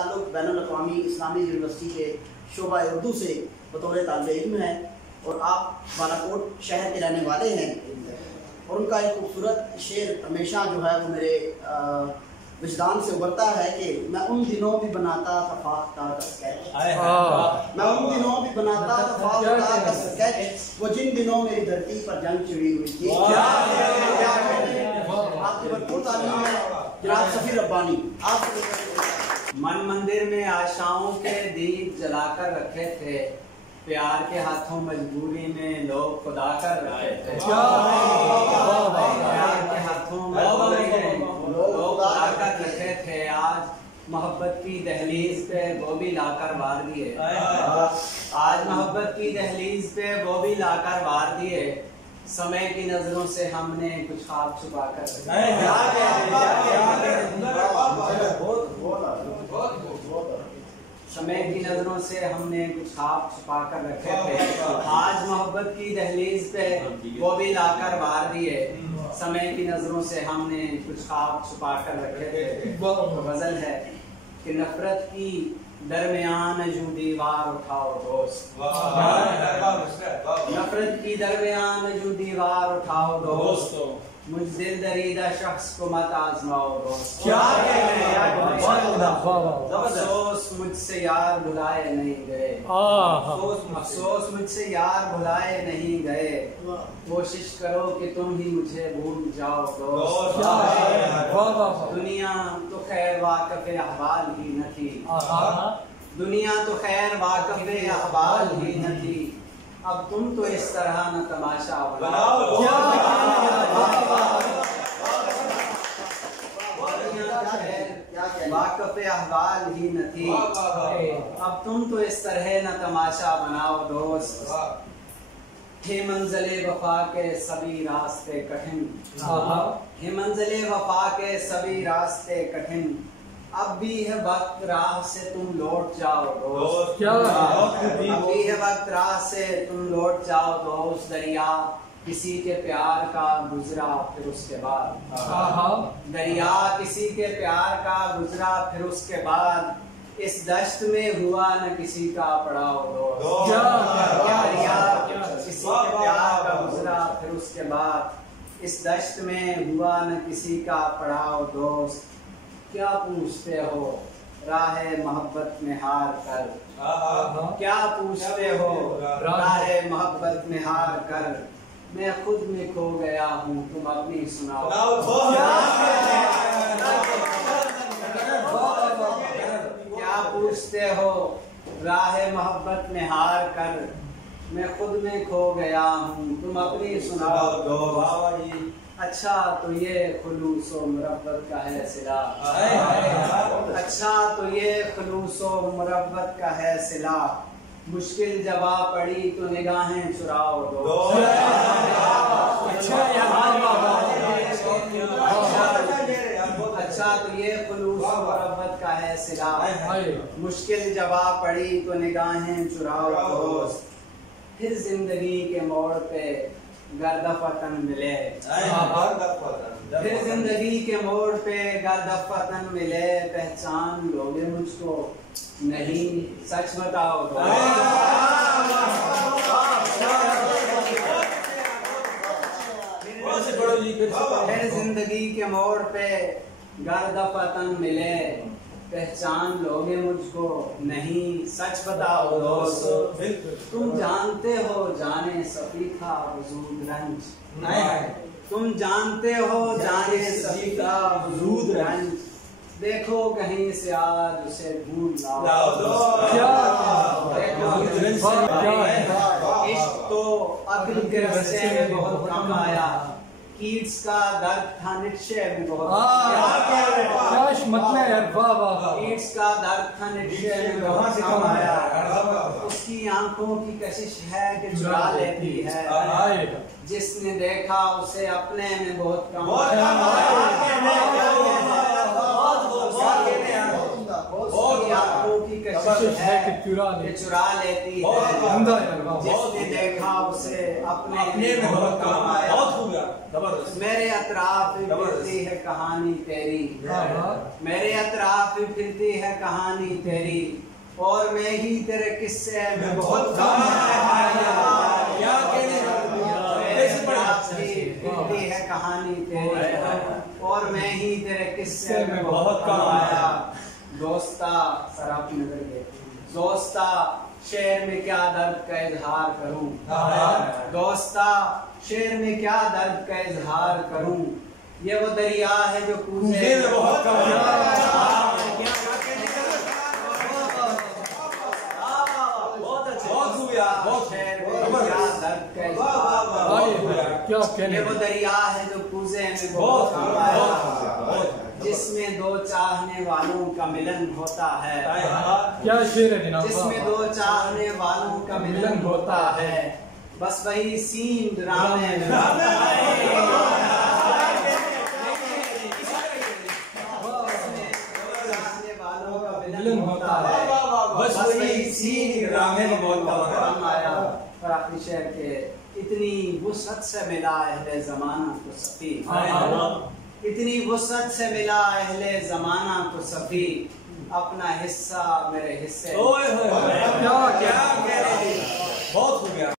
ताल्लुक बैनुल-अक़वामी इस्लामी यूनिवर्सिटी के शोबा उर्दू से बतौर तालिब इल्म है और आप बालाकोट शहर के रहने वाले हैं। और उनका एक खूबसूरत शेर हमेशा जो है वो मेरे विजदान से उभरता है कि मैं उन दिनों भी बनाता था फाख्ता का स्केच, मैं उन दिनों भी बनाता था फाख्ता का स्केच, वो जिन दिनों मेरी धरती पर जंग छिड़ी हुई थी। आपकी भरपूर तालीम है जनाब सफी रब्बानी। आप मन मंदिर में आशाओं के दीप जलाकर रखे थे, प्यार के हाथों मजबूरी में लोग खुदा कर रखे थे। प्यार के हाथों मजबूरी में लोग खुदा कर रखे थे, आज मोहब्बत की दहलीज पे वो भी लाकर वार दिए। आज मोहब्बत की दहलीज पे वो भी लाकर वार दिए, समय की नजरों से हमने कुछ ख्वाब छुपा कर समय की नजरों से हमने कुछ ख्वाब छुपा कर रखे थे। आज मोहब्बत की दहलीज पे वो भी लाकर वार दिए, समय की नजरों से हमने कुछ ख्वाब छुपा कर रखे थे। तो गजल है कि नफरत की दरमियान जू दीवार उठाओ दोस्त, नफरत की दरमियान जू दीवार उठाओ दोस्त, मुझ दिल दरीदा शख्स को मत आजमाओ दोस्त। अफसोस मुझसे यार भुलाए नहीं गए, अफसोस मुझसे यार भुलाए नहीं गए, कोशिश करो कि तुम ही मुझे भूल जाओ दोस्त। दुनिया तो खैर वाक़िफ़े अहवाल ही न थी, दुनिया तो खैर वाक़िफ़े अहवाल ही न थी, अब तुम तो इस तरह न तमाशा बनाओ। वाक़िफ़े अहवाल ही न थी, अब तुम तो इस तरह न तमाशा बनाओ दोस्त। हे मंज़िले वफ़ा के सभी रास्ते कठिन, हे मंज़िले वफ़ा के सभी रास्ते कठिन, अब भी है वक्त राह से तुम लौट जाओ दोस्त। अब भी है वक्त राह से तुम लौट जाओ दोस्त। दरिया किसी के प्यार का गुजरा फिर उसके बाद, दरिया किसी के प्यार का गुजरा फिर उसके बाद, इस दश्त में हुआ न किसी का पड़ाव दोस्त। दरिया किसी के प्यार का गुजरा फिर उसके बाद, इस दश्त में हुआ न किसी का पड़ाव दोस्त। क्या पूछते हो राहे मोहब्बत में हार कर, क्या पूछते हो राहे मोहब्बत में हार कर, मैं खुद में खो गया हूँ तुम अपनी सुनाओ। क्या पूछते हो राहे मोहब्बत में हार कर, मैं खुद में खो गया हूँ तुम अपनी सुनाओ। अच्छा तो ये खुलूसो मुरब्बत का है सिला, अच्छा तो ये खुलूसो मुरब्बत का है सिला, मुश्किल जवा पड़ी तो निगाहें चुराओ दो। अच्छा तो ये खुलूसो मुरब्बत का है सिला, मुश्किल जवा पड़ी तो निगाहें चुराओ दोस्त। फिर जिंदगी के मोड़ पे गर्दफतन मिले, फिर जिंदगी के मोड़ पे गर्दफतन मिले, पहचान लोगे मुझको नहीं सच बताओ तो। फिर जिंदगी के मोड़ पे गर्दफतन मिले, पहचान लोगे मुझको नहीं सच बताओ दोस्त। तुम जानते हो जाने सफी था वजूद रंज, तुम जानते हो जाने सफी था वजूद रंज, देखो कहीं से आज उसे ढूंढ लाओ दोस्त। इश्क तो अक्ल के रस्ते में बहुत कम आया, कीट्स का दर्द था निश्चय में बहुत, कीट्स का दर्द था निश्चय में बहुत कम आया, उसकी आंखों की कशिश है कि चुरा लेती है, जिसने देखा उसे अपने में बहुत कम आया। आंखों की कशिश है कि चुरा लेती है। जिसने देखा उसे अपने में बहुत काम आया। मेरे अतराफ फिरती है कहानी तेरी, मेरे अतराफ फिरती है कहानी तेरी, और मैं ही तेरे किस्से में बहुत कम फिरती है कहानी तेरी, और मैं ही तेरे किस्से में बहुत कम आया। दोस्ता शराब नजर गए, दोस्ता शेर में क्या दर्द का इजहार करूं, दोस्ता शेर में क्या दर्द का इजहार करूं। ये वो दरिया है जो कूदे में बहुत कम ये वो दरिया है जो कूजे में बहुत कम आया, जिसमें दो चाहने वालों का मिलन होता है। क्या शेर है जनाब, जिसमें दो चाहने वालों का मिलन होता है, बस वही सीन ड्रामे में मिलन होता है, बस वही सीन ड्रामे में बहुत कम आया। और आखिरी शेर के इतनी वुसअत से मिला अहले जमाना को सफी, इतनी वुसअत से मिला अहले जमाना को सफी, अपना हिस्सा मेरे हिस्से। क्या कह रहे हैं, बहुत हो गया।